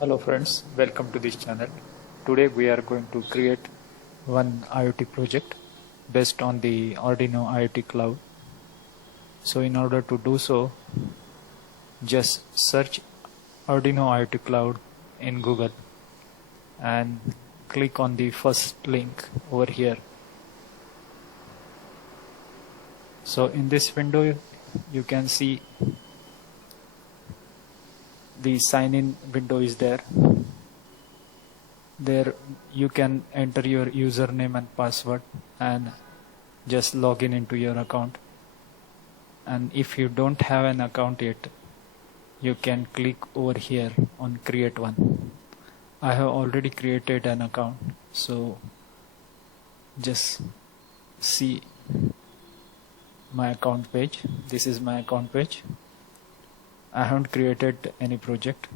Hello friends, welcome to this channel. Today we are going to create one IoT project based on the Arduino IoT Cloud. So in order to do so, just search Arduino IoT Cloud in Google and click on the first link over here. So in this window you can see the sign in window is there. There you can enter your username and password and just log in into your account. And if you don't have an account yet, you can click over here on create one. I have already created an account, so just see my account page. This is my account page. I haven't created any project,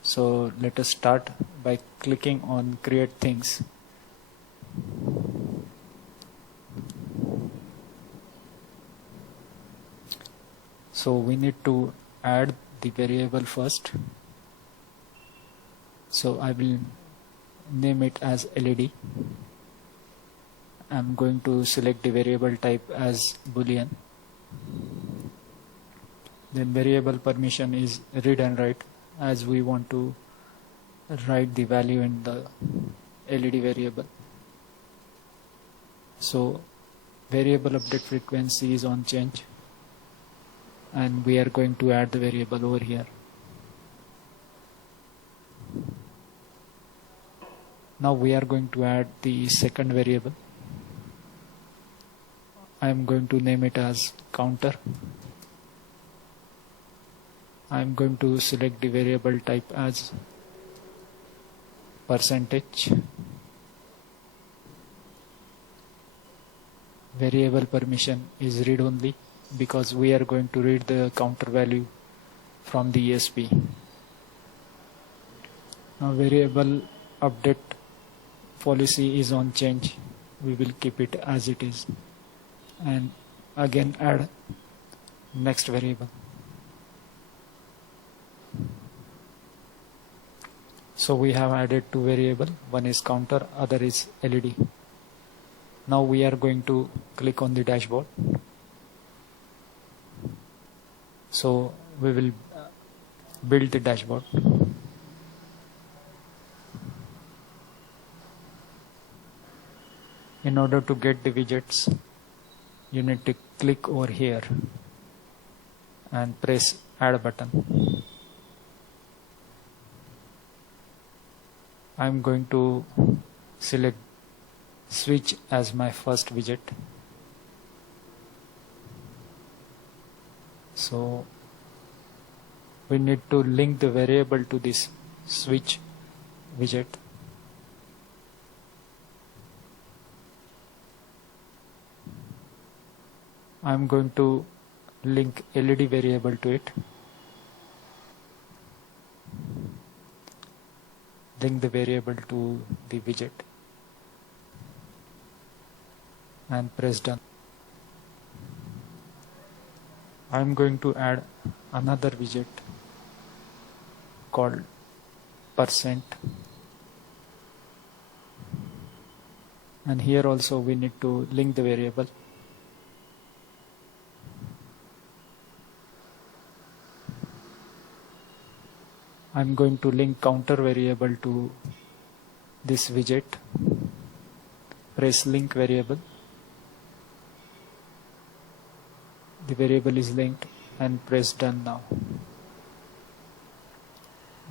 so let us start by clicking on create things. So we need to add the variable first. So I will name it as LED. I'm going to select the variable type as Boolean. Then variable permission is read and write, as we want to write the value in the LED variable. So variable update frequency is on change, and we are going to add the variable over here. Now we are going to add the second variable. I am going to name it as counter. I am going to select the variable type as percentage. Variable permission is read only because we are going to read the counter value from the ESP. Now variable update policy is on change. We will keep it as it is, and again add next variable. So we have added two variables, one is counter, other is LED. Now we are going to click on the dashboard. So we will build the dashboard. In order to get the widgets, you need to click over here and press add button. I'm going to select switch as my first widget. So we need to link the variable to this switch widget. I'm going to link LED variable to it. Link the variable to the widget and press done. I'm going to add another widget called %, and here also we need to link the variable. I'm going to link counter variable to this widget. Press link variable. The variable is linked and press done now.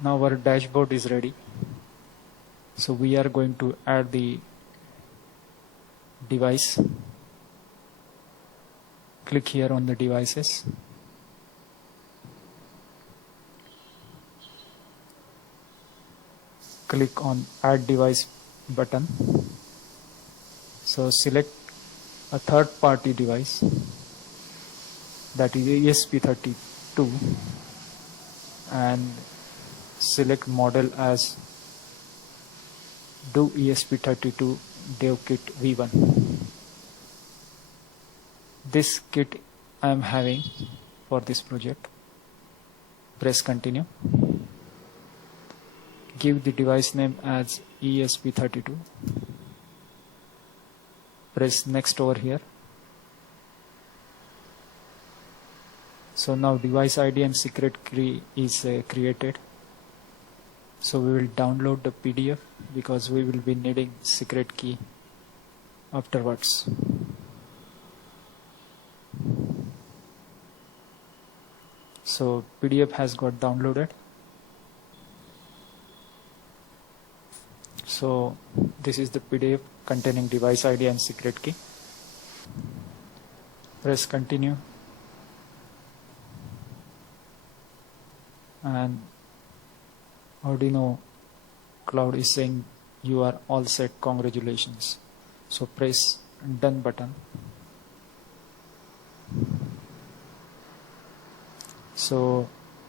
Now our dashboard is ready. So we are going to add the device. Click here on the devices. Click on add device button. So select a third party device, that is ESP32, and select model as do ESP32 dev kit V1. This kit I am having for this project. Press continue. give the device name as ESP32. Press next over here. So now device ID and secret key is created. So we will download the PDF because we will be needing secret key afterwards. So PDF has got downloaded. So this is the PDF containing device ID and secret key. Press continue. And Arduino Cloud is saying you are all set, congratulations. So press done button. So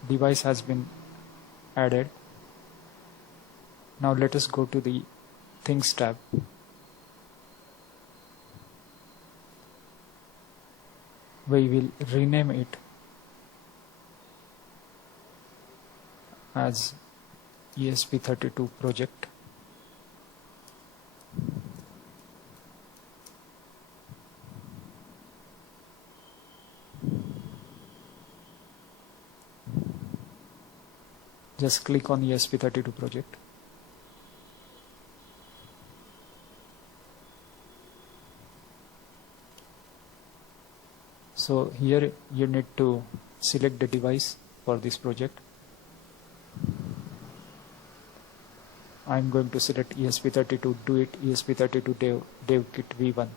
device has been added. Now let us go to the Things tab. We will rename it as ESP32 project. Just click on ESP32 project. So here you need to select the device for this project. I'm going to select ESP32, do it ESP32 Dev Kit V1.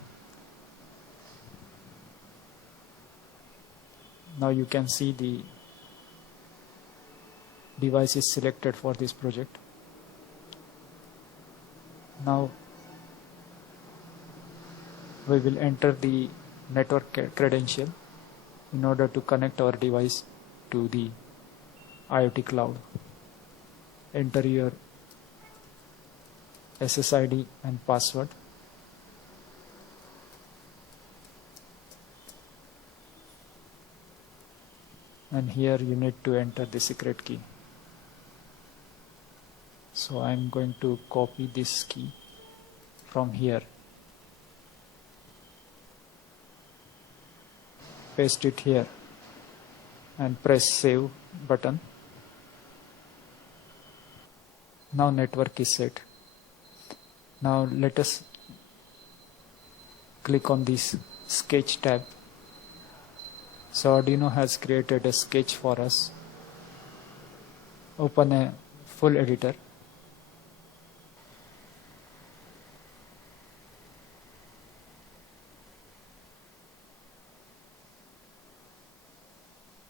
Now you can see the device is selected for this project. Now we will enter the network credential in order to connect our device to the IoT cloud. Enter your SSID and password. And here you need to enter the secret key. So I'm going to copy this key from here. Paste it here and press save button. Now network is set. Now let us click on this sketch tab. So Arduino has created a sketch for us. Open a full editor.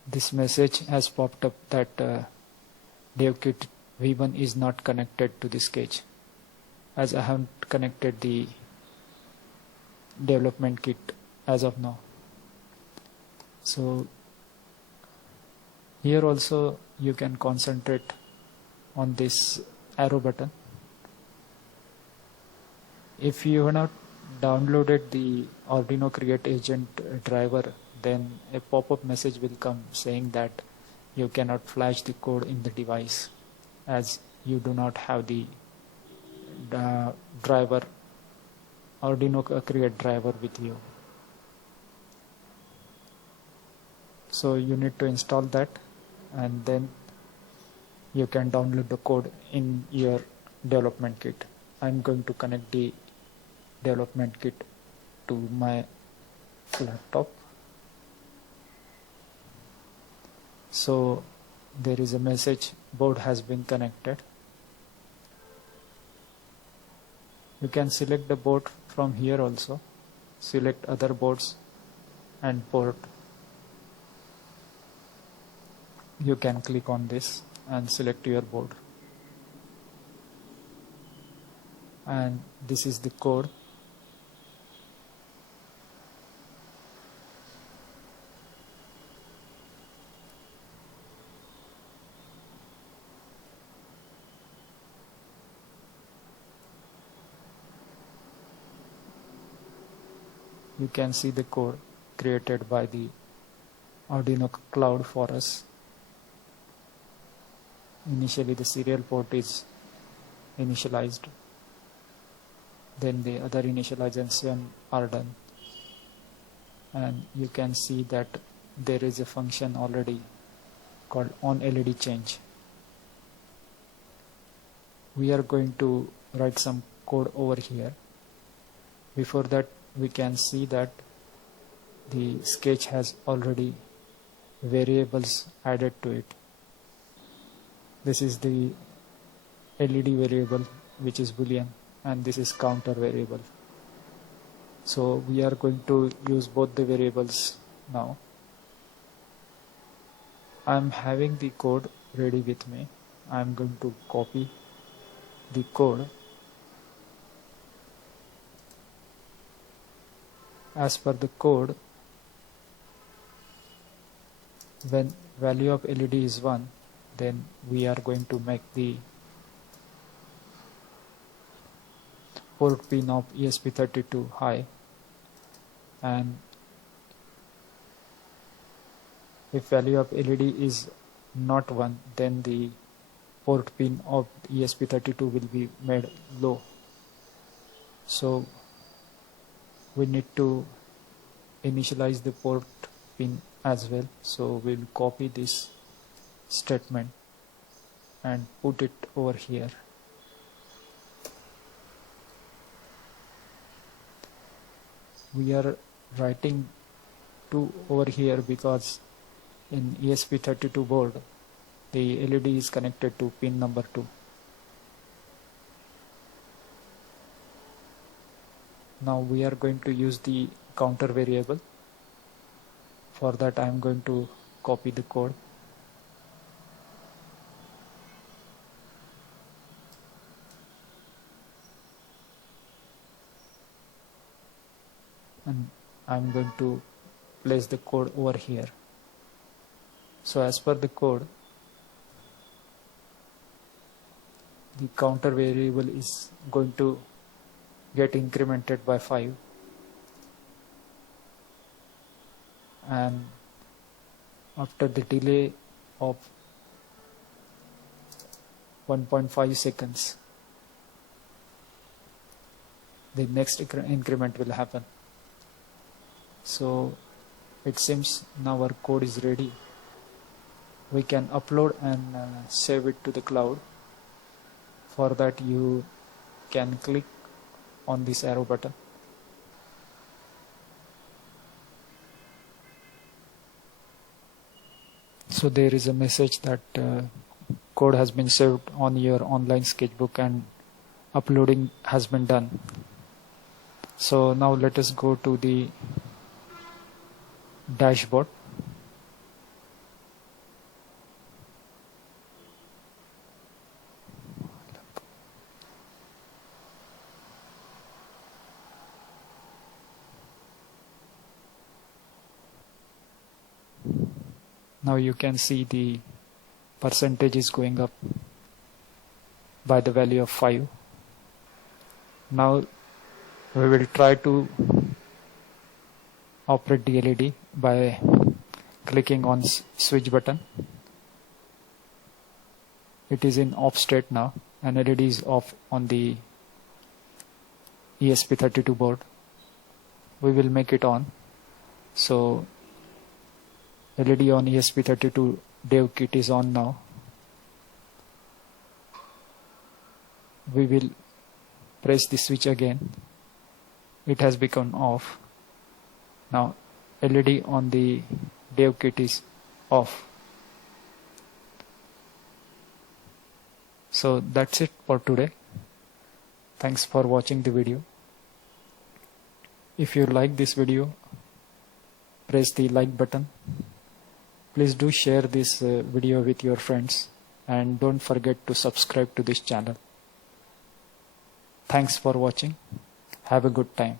This message has popped up that DevKit V1 is not connected to the sketch, as I haven't connected the development kit as of now. So here also you can concentrate on this arrow button. If you have not downloaded the Arduino Create Agent driver, then a pop-up message will come saying that you cannot flash the code in the device as you do not have the driver, Arduino Create driver with you. So you need to install that, and then you can download the code in your development kit. I'm going to connect the development kit to my laptop. So there is a message, board has been connected. You can select the board from here also. Select other boards and port. You can click on this and select your board. And this is the code. You can see the code created by the Arduino Cloud for us. Initially the serial port is initialized. Then the other initialization are done. And you can see that there is a function already called onLEDChange. We are going to write some code over here. Before that, we can see that the sketch has already variables added to it. This is the LED variable, which is Boolean, and this is counter variable. So we are going to use both the variables now. I am having the code ready with me. I am going to copy the code. As per the code, when value of LED is 1, then we are going to make the port pin of ESP32 high, and if value of LED is not 1, then the port pin of ESP32 will be made low. So we need to initialize the port pin as well. So we'll copy this statement and put it over here. We are writing 2 over here because in ESP32 board the LED is connected to pin number 2. Now we are going to use the counter variable. For that I am going to copy the code. And I am going to place the code over here. So as per the code, the counter variable is going to get incremented by 5, and after the delay of 1.5 seconds, the next increment will happen. So it seems now our code is ready. We can upload and save it to the cloud. For that, you can click on this arrow button. So there is a message that code has been saved on your online sketchbook and uploading has been done. So now let us go to the dashboard. Now you can see the percentage is going up by the value of 5. Now we will try to operate the LED by clicking on switch button. It is in off state now, and LED is off on the ESP32 board. We will make it on. So LED on ESP32 dev kit is on now. We will press the switch again. It has become off. Now LED on the dev kit is off. So that's it for today. Thanks for watching the video. If you like this video, press the like button. Please do share this video with your friends, and don't forget to subscribe to this channel. Thanks for watching. Have a good time.